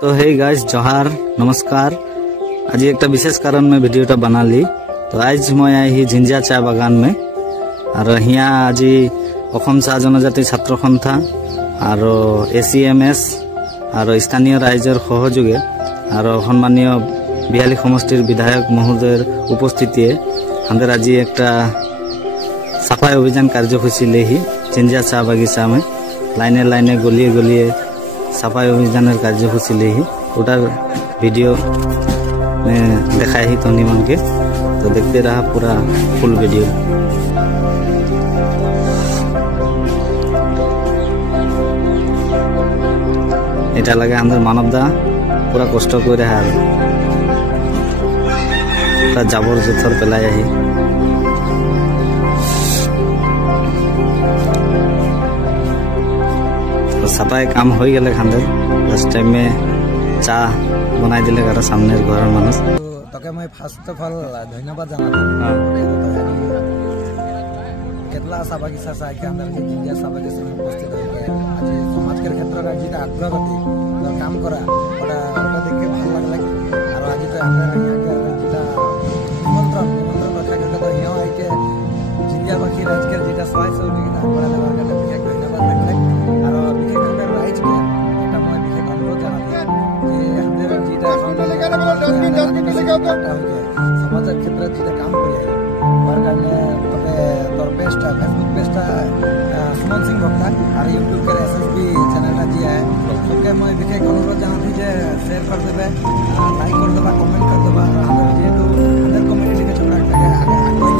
तो hey guys जोहार नमस्कार। आज एक विशेष कारण में वीडियो बना ली। तो आज मैं आई झिंझिया चाय बागान में और यहाँ आज चाह जनजाति छात्र सन्था और ACMS और स्थानीय राइजर सहयोगे और सम्मानीय बिहाली समष्टिर विधायक महोदयर उपस्थिति हमारे आज एक सफाई अभियान कार्यसूची ले ही झिंझिया चाय बगीचा में लाइने लाइने गलिए गलिए सफाई अभियान कार्यसूची ले ही उटार वीडियो में देखा ही तो मन के तो देखते रहा पूरा फुल वीडियो। এটা লাগে আমাদের মানবদা পুরা কষ্ট করে আর তা জাবর জোথর পেলাই আহি तो सफाई काम हो गए खानदर लास्ट टाइम में चा बनाई दिले घर सामने घर मानुष तके मैं फर्स्ट ऑफ ऑल धन्यवाद जाना केतला आशा बागिचा के अंदर झिंझिया चाय बागिचा में उपस्थित हो गए आज समाज के क्षेत्र का जी अग्रगति काम करा देखे भल लगे और आज तो निमंत्रण रखा गया तो यहाँ आके झिंझिया बागी राज के जी सहाय सहयोगिता विशेष धन्यवाद रखले और विशेष राइज के मैं विशेष अनुरोध जाना समाज क्षेत्र जी काम कर तोर पेज फेसबुक पेज सुमन सिंह भक्ता और यूट्यूब के SSB चैनल जी है सबके मैं विशेष अनुरोध जाना शेयर कर देवे लाइक कर देवा कमेंट कर देवा हमारे कम्युनिटी के छोटा आगे